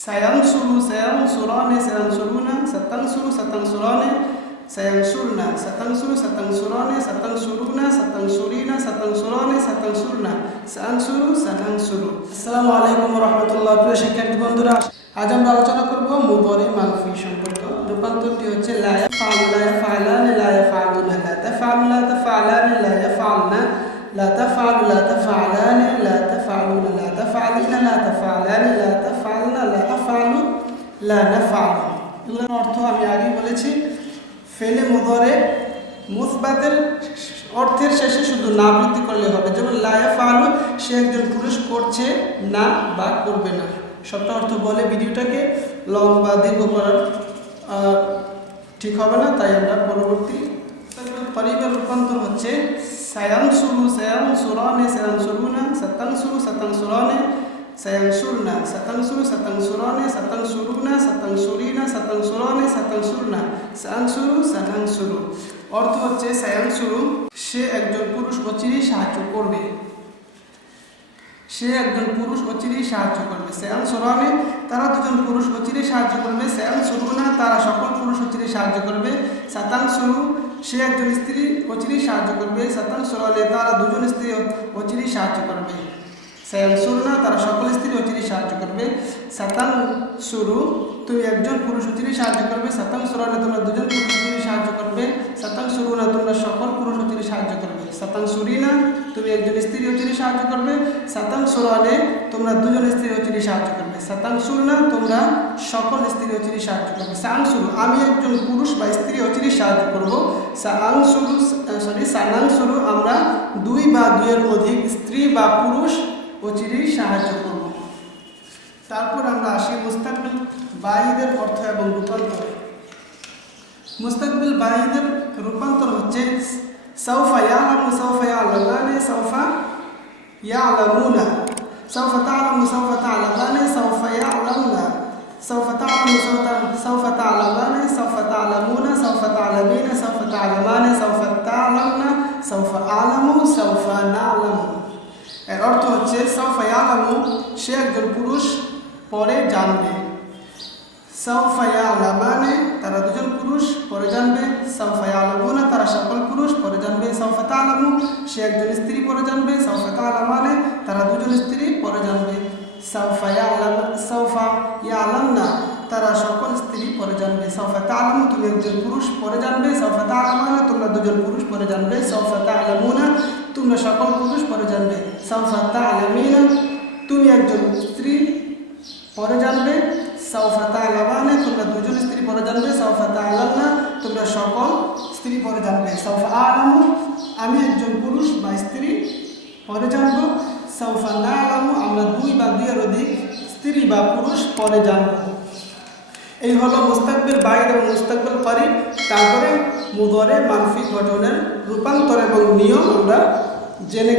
Sayansuru, sayansurane, sayansuruna, satansuru, satansurane, sayansurna, satansuru, satansurane, satansuruna, satansurina, satansurane, satansurna, sansuru, sanansuru। আসসালামু আলাইকুম ওয়া রাহমাতুল্লাহ। প্রিয় শিক্ষার্থী বন্ধুরা, আজ আমরা আলোচনা করব মুদরি মারফি সম্পর্কে। রূপান্তরটি হচ্ছে লা ইয়াফআলু, লা ইয়াফআলান, লা ইয়াফআলুনা, লা তাফআলু, লা তাফআলান, লা ইয়াফআলনা, লা তাফআলু, লা তাফআলান, লা তাফআলুনা, লা তাফআলিনা, লা তাফআলান, লা তাফআলনা, লা আফআলু, লা নাফআলু। এগুলোর অর্থ আমি আগেই বলেছি। ফেলে মুদরে মুসবাতের অর্থের শেষে শুধু না বৃদ্ধি করলে হবে। যেমন লা ইয়াফআলু, সে একজন পুরুষ করছে না বা করবে না। সবটা অর্থ বলে ভিডিওটাকে লং বা দীর্ঘ করার ঠিক হবে না, তাই আমরা পরবর্তী পরিবার রূপান্তর হচ্ছে সায়ানসুরু, সায়ানসুরানে, সায়ানসুরুনা, সাতানসুরু, সাতানসুরানে, সায়ানসুরনা, সাতানসুরু, সাতানসুরানে, সাতানসুরুনা, সাতানসুরিনা, সাতানসুরানে, সাতানসুরনা, সানসুরু, সানানসুরু। অর্থ হচ্ছে সায়ানসুরু, সে একজন পুরুষ অচিরেই সাহায্য করবে। সে একজন পুরুষ অচিরেই সাহায্য করবে। সায়ানসুরানে, তারা দুজন পুরুষ অচিরেই সাহায্য করবে। সায়ানসুরুনা, তারা সকল পুরুষ অচিরেই সাহায্য করবে। সাতানসুরু, সে একজন স্ত্রী অচিরেই সাহায্য করবে। সাতানসুরানে, তারা দুজন স্ত্রী অচিরেই সাহায্য করবে। সায়ানসুরনা, তারা সকল স্ত্রী অচিরেই সাহায্য করবে। সাতানসুরু, তুমি একজন পুরুষ অচিরেই সাহায্য করবে। সাতানসুরানে, তোমরা দুজন পুরুষ অচিরেই সাহায্য করবে। সাতানসুরুনা, তোমরা সকল পুরুষ অচিরেই সাহায্য করবে। সাতানসুরিনা, তুমি একজন স্ত্রী অচিরেই সাহায্য করবে। সাতানসুরানে, তোমরা দুজন স্ত্রী অচিরেই সাহায্য করবে। সাতানসুরনা, তোমরা সকল স্ত্রী অচিরেই সাহায্য করবে। সানসুরু, আমি একজন পুরুষ বা স্ত্রী অচিরেই সাহায্য করব। সানানসুরু, আমরা দুই বা দুইয়ের অধিক স্ত্রী বা পুরুষ অচিরেই সাহায্য করব। তারপর আমরা আসি মুস্তাকবিল বাঈদের অর্থ এবং রূপান্তর। মুস্তাকবিল বাঈদের রূপান্তর হচ্ছে সাউফা ইয়ালামু, সাউফা ইয়ালামানে, সাউফা ইয়ালামুনা, সাউফা তা'লামু, সাউফা তা'লামানে, সাউফা ইয়ালামুনা, সাউফা তা'লামু, সাউফা তা'লামানে, সাউফা তা'লামুনা, সাউফা তা'লামিনা, সাউফা তা'লামানে, সাউফা তা'লামনা, সাউফা আ'লামু, সাউফা না'লামু। এর অর্থ হচ্ছে সাউফা ইয়ালামু, সে একজন পুরুষ, পরে জানবে। সাউফা ইয়ালামানে, তারা দুজন পুরুষ, পরে জানবে। সাউফা ইয়ালামুনা, তারা সকল পুরুষ, পরে জানবে। সাউফা তা'লামু, সে একজন স্ত্রী, পরে জানবে। সাউফা তা'লামানে, তারা দুজন স্ত্রী, পরে জানবে। সাউফা ইয়ালামনা, তারা সকল স্ত্রী, পরে জানবে। সাউফা তা'লামু, তুমি একজন পুরুষ, পরে জানবে। সাউফা তা'লামানা, তোমরা দুজন পুরুষ, পরে জানবে। সাউফা তা'লামুনা, তোমরা সকল পুরুষ, পরে জানবে। সাউফা তা'লামিনা, তুমি একজন স্ত্রী, পরে জানবে। সাউফা তা'লামানে, তোমরা দুজন স্ত্রী, পরে জানবে। সাউফা তা'লামনা, তোমরা সকল স্ত্রী, পরে জানবে। সাউফা আ'লামু, আমি একজন পুরুষ বা স্ত্রী, পরে জানব। সাউফা না'লামু, আমরা দুই বা দুইয়ের অধিক স্ত্রী বা পুরুষ, পরে জানব। এই হলো মুস্তাকবিল বাঈদ এবং মুস্তাকবিল করিব। তারপরে মুদরে মারফি গঠনের রূপান্তর এবং নিয়ম আমরা জেনে গেলাম।